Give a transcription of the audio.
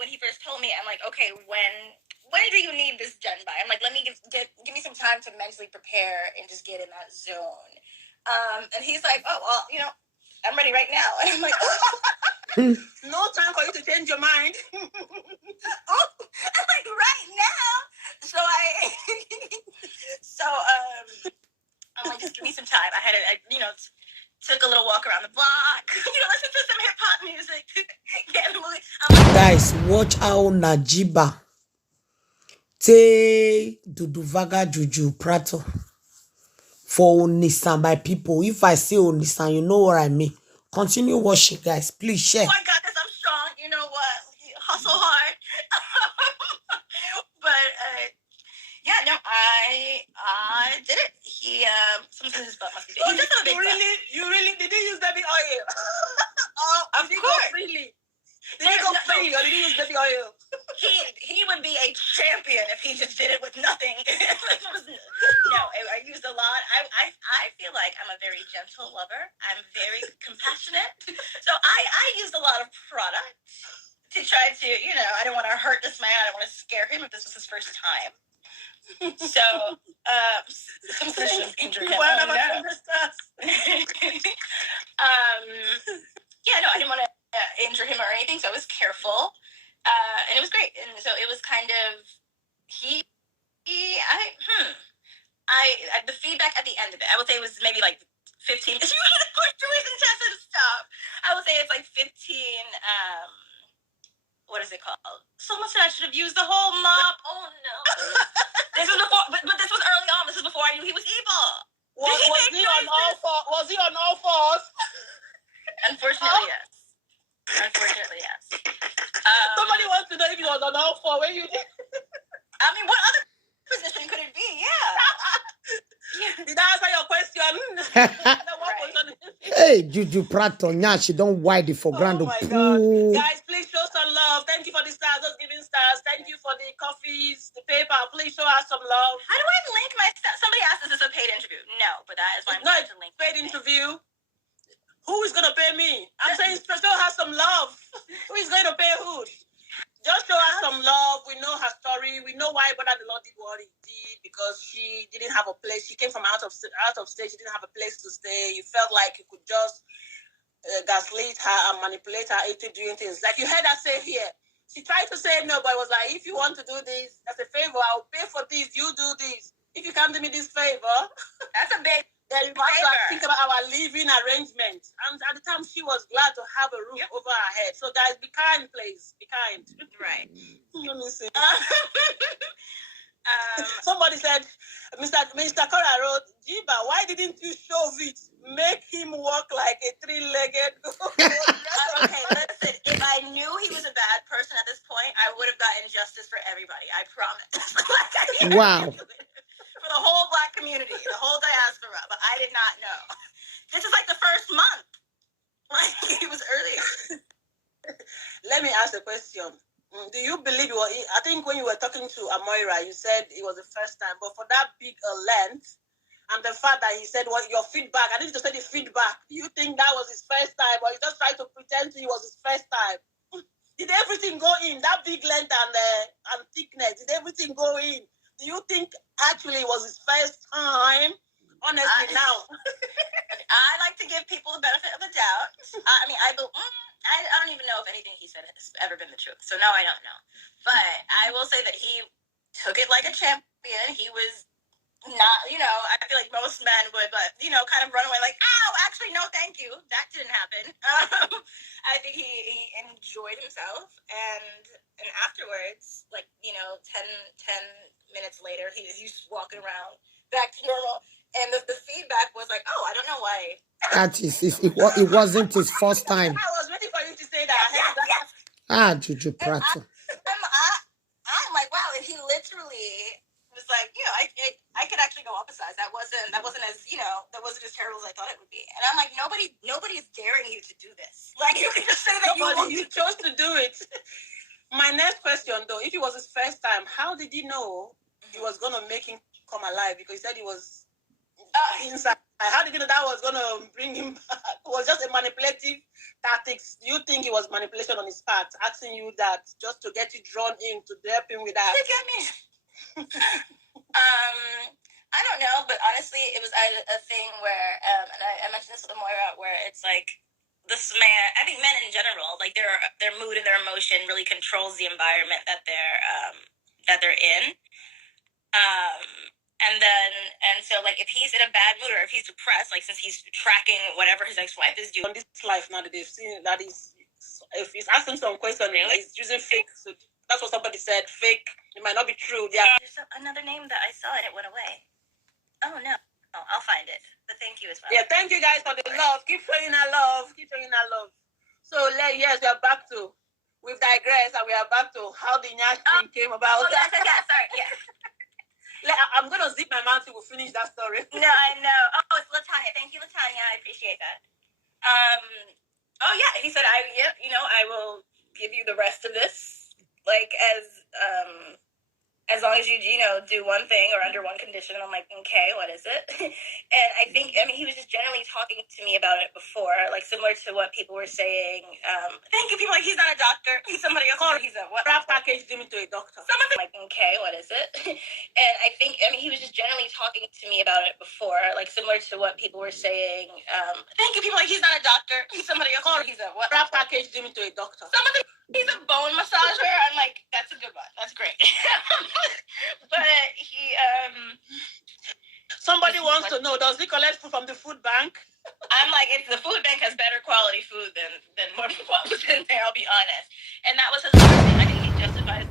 when he first told me, I'm like, okay, when do you need this done by? I'm like, let me give me some time to mentally prepare and just get in that zone. And he's like, oh, well, I'm ready right now. And I'm like, no time for you to change your mind. I'm like, right now. So I'm like, just give me some time. I had took a little walk around the block, listen to some hip hop music, get in the movie. Guys, watch how Jeeba te Duduvaga Juju Prato for Onisan by people. If I say Onisan, you know what I mean. Continue watching, guys. Please share. Oh, I got this. I'm strong. You know what? Hustle hard. But yeah, no, I did it. He sometimes his butt must be big. He does have a big butt. You really did he use baby oil? Oh, of course. Go freely. Did he go freely or did he use baby oil? He would be a champion if he just did it with nothing. No, I used a lot. I feel like I'm a very gentle lover. I'm very compassionate. So I used a lot of product to try to, I don't want to hurt this man. I don't want to scare him if this was his first time. So, some sessions injured him. Yeah, no, I didn't want to injure him or anything, so I was careful. And it was great. And so it was kind of, the feedback at the end of it, I would say it was maybe like 15. If you want to push through his intestine stuff, I would say it's like 15, what is it called? Someone said I should have used the whole mop. Oh no. This was before, but this was early on. This was before I knew he was evil. Was he on all fours? Unfortunately, yes. Somebody wants to know if he was on all fours. When you did. I mean, what other position could it be? Yeah. Did I answer your question? Hey, Juju Prato, she don't wide it for grand. Oh my God. Guys, please show some love. Thank you for the stars, those giving stars. Thank you for the coffees, the paper. Please show us some love. How do I link my stuff? Somebody asked, is this a paid interview? No, but that is why I'm trying to link. Paid interview. Who is going to pay me? I'm saying show her some love. Who is going to pay who? Just show us some love. We know her story. We know why Brother the Lord did what he did, because she didn't have a place. She came from out of state. She didn't have a place to stay. You felt like you could just gaslight her and manipulate her into doing things. Like you heard her say here. She tried to say no, but it was like, if you want to do this as a favor, I'll pay for this. You do this. If you can't do me this favor, that's a big then you have to think about our living arrangement. And at the time, she was glad to have a roof over her head. So, guys, be kind, please. Be kind. Right. Let me see. Somebody said, Mr. Cora wrote, Jeeba, why didn't you shove it? Make him walk like a three-legged goat. Okay, listen. If I knew he was a bad person at this point, I would have gotten justice for everybody. I promise. Wow. For the whole Black community, the whole diaspora, but I did not know. This is like the first month. Like, it was earlier. Let me ask a question. Do you believe I think when you were talking to Amoira, you said it was the first time, but for that big length, and the fact that he said, well, your feedback, I need to say the feedback, do you think that was his first time, or you just tried to pretend it was his first time? Did everything go in? That big length and thickness, did everything go in? Do you think actually it was his first time? Honestly, now. I like to give people the benefit of the doubt. I don't even know if anything he said has ever been the truth. So now I don't know. But I will say that he took it like a champion. He was not, I feel like most men would, but, kind of run away like, ow, actually, no, thank you. That didn't happen. I think he enjoyed himself. And afterwards, like, 10 minutes later, he's just walking around back to normal. And the feedback was like, oh, I don't know why. It wasn't his first time. I was ready for you to say that. Yes. Juju Prato. I'm like, wow. And he literally was like, I could actually go up a size. That wasn't as, that wasn't as terrible as I thought it would be. And I'm like, nobody's daring you to do this. Like, you can just say that you chose to do it. My next question, though, if it was his first time, how did he know he was going to make him come alive? Because he said he was inside. How did you know that was going to bring him back? It was just a manipulative tactics. You think it was manipulation on his part, asking you that just to get you drawn in to help him with that? To get me. I don't know, but honestly, it was a thing where, and I mentioned this with Moira, where it's like this man. I think men in general, like their mood and their emotion really controls the environment that they're in. And so like if he's in a bad mood or if he's depressed, like since he's tracking whatever his ex-wife is doing on this life now that they've seen, that is, if he's asking some question, really? He's using fake. So that's what somebody said. Fake. It might not be true. Yeah. There's another name that I saw and it went away. Oh no. Oh, I'll find it. But thank you as well. Yeah, thank you guys for the love. Keep showing our love. Keep showing our love. So yes, we are back to. We've digressed and we are back to how the Yansh thing came about. Oh, yes, sorry, yes. I'm going to zip my mouth till we finish that story. No, I know. Oh, it's Latanya. Thank you, Latanya. I appreciate that. Oh, yeah. He said, I will give you the rest of this. Like, as long as you, do one thing or under one condition. I'm like, okay, what is it? And I mean, he was just generally talking to me about it before, like similar to what people were saying. Thank you, people like, he's not a doctor. Somebody else said he's a what? Rap packaged him into a doctor. I'm like, okay, what is it? And I mean, he was just generally talking to me about it before, like similar to what people were saying. Thank you, people like, he's not a doctor. Somebody else said he's a what? Rap packaged him into a doctor. He's a bone massager. I'm like, that's a good one. That's great. But he, somebody wants to know, does he collect food from the food bank? I'm like, if the food bank has better quality food than what was in there, I'll be honest. And that was his other thing. I think he justifies